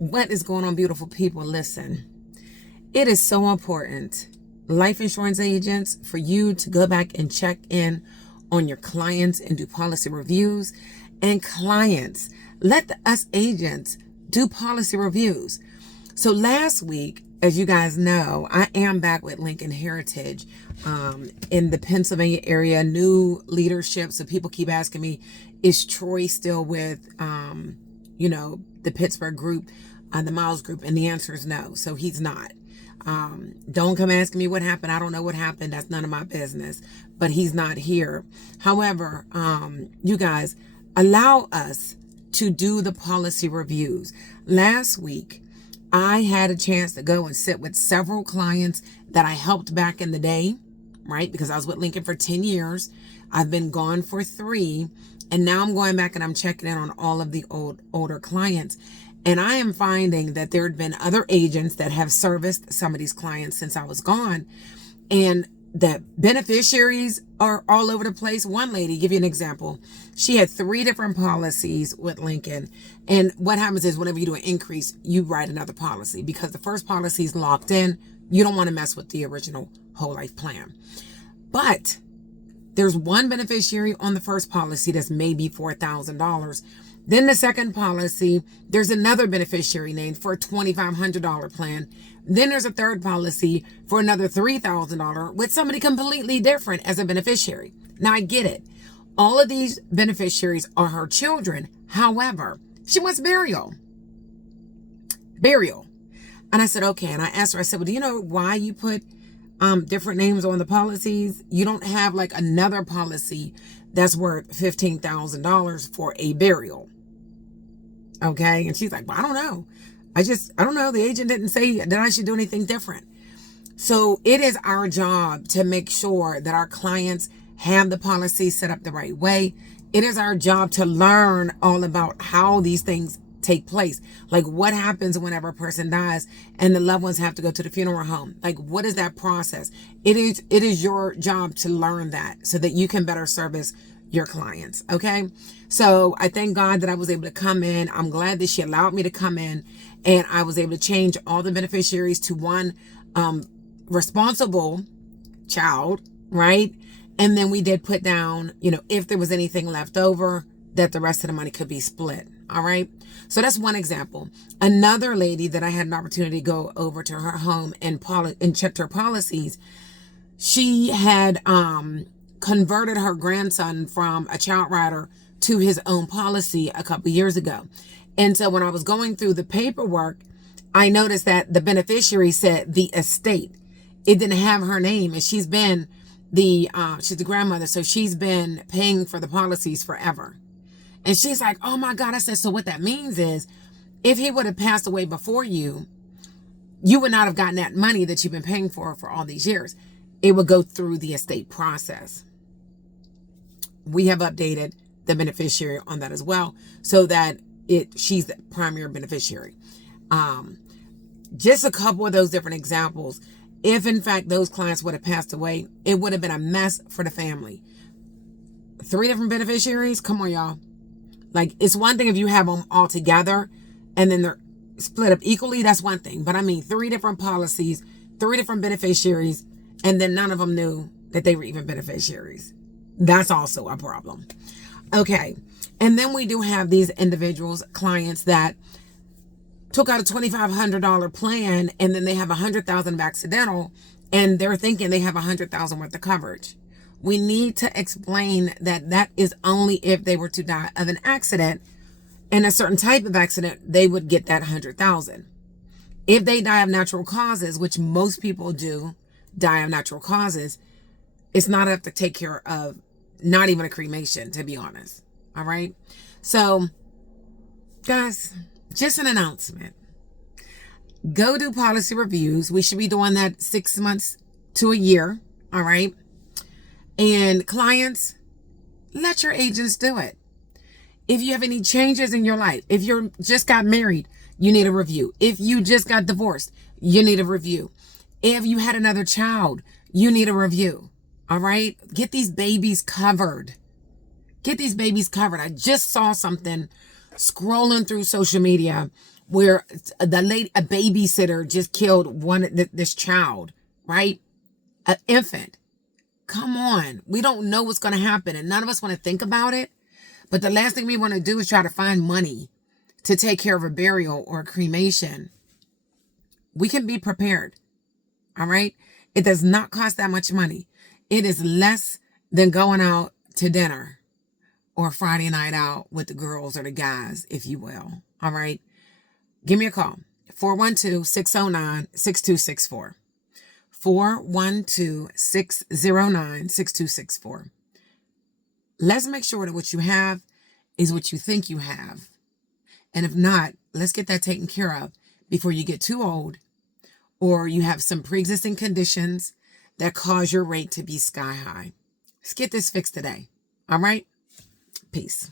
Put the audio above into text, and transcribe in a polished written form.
What is going on, beautiful people? Listen, it is so important, life insurance agents, for you to go back and check in on your clients and do policy reviews. And clients, let us agents do policy reviews. So last week, as you guys know, I am back with Lincoln Heritage in the Pennsylvania area, new leadership. So people keep asking me, is Troy still with, the Pittsburgh group, the Miles group? And the answer is no. So he's not. Don't come asking me what happened. I don't know what happened. That's none of my business. But he's not here. However, you guys, allow us to do the policy reviews. Last week, I had a chance to go and sit with several clients that I helped back in the day, right? Because I was with Lincoln for 10 years. I've been gone for 3. And now I'm going back and I'm checking in on all of the older clients. And I am finding that there had been other agents that have serviced some of these clients since I was gone. And the beneficiaries are all over the place. One lady, give you an example. She had 3 different policies with Lincoln. And what happens is whenever you do an increase, you write another policy because the first policy is locked in. You don't want to mess with the original whole life plan. But there's one beneficiary on the first policy that's maybe $4,000. Then the second policy, there's another beneficiary named for a $2,500 plan. Then there's a third policy for another $3,000 with somebody completely different as a beneficiary. Now I get it. All of these beneficiaries are her children. However, she wants burial. And I said, okay. And I asked her, I said, well, do you know why you put different names on the policies? You don't have like another policy that's worth $15,000 for a burial. Okay. And she's like, well, I don't know. I don't know. The agent didn't say that I should do anything different. So it is our job to make sure that our clients have the policy set up the right way. It is our job to learn all about how these things take place. Like what happens whenever a person dies and the loved ones have to go to the funeral home. Like what is that process? It is your job to learn that so that you can better service your clients. Okay. So I thank God that I was able to come in. I'm glad that she allowed me to come in and I was able to change all the beneficiaries to one responsible child, right? And then we did put down, if there was anything left over, that the rest of the money could be split. All right. So that's one example. Another lady that I had an opportunity to go over to her home and checked her policies. She had converted her grandson from a child rider to his own policy a couple years ago. And so when I was going through the paperwork, I noticed that the beneficiary said the estate. It didn't have her name, and she's been she's the grandmother, so she's been paying for the policies forever. And she's like, oh my God. I said, so what that means is if he would have passed away before you, you would not have gotten that money that you've been paying for all these years. It would go through the estate process. We have updated the beneficiary on that as well so that she's the primary beneficiary. Just a couple of those different examples. If in fact those clients would have passed away, it would have been a mess for the family. 3 different beneficiaries. Come on, y'all. Like it's one thing if you have them all together and then they're split up equally. That's one thing. But I mean 3 different policies, 3 different beneficiaries, and then none of them knew that they were even beneficiaries. That's also a problem. Okay. And then we do have these individuals, clients that took out a $2,500 plan and then they have $100,000 of accidental and they're thinking they have $100,000 worth of coverage. We need to explain that that is only if they were to die of an accident, and a certain type of accident, they would get that $100,000. If they die of natural causes, which most people do die of natural causes, it's not enough to take care of, not even a cremation, to be honest. All right. So guys, just an announcement. Go do policy reviews. We should be doing that 6 months to a year. All right. And clients, let your agents do it. If you have any changes in your life, if you just got married, you need a review. If you just got divorced, you need a review. If you had another child, you need a review. All right. Get these babies covered. Get these babies covered. I just saw something scrolling through social media where a babysitter just killed this child, right? An infant. Come on. We don't know what's going to happen, and none of us want to think about it. But the last thing we want to do is try to find money to take care of a burial or a cremation. We can be prepared. All right? It does not cost that much money. It is less than going out to dinner or Friday night out with the girls or the guys, if you will. All right? Give me a call. 412-609-6264. 412-609-6264. Let's make sure that what you have is what you think you have. And if not, let's get that taken care of before you get too old or you have some pre-existing conditions that cause your rate to be sky high. Let's get this fixed today. All right? Peace.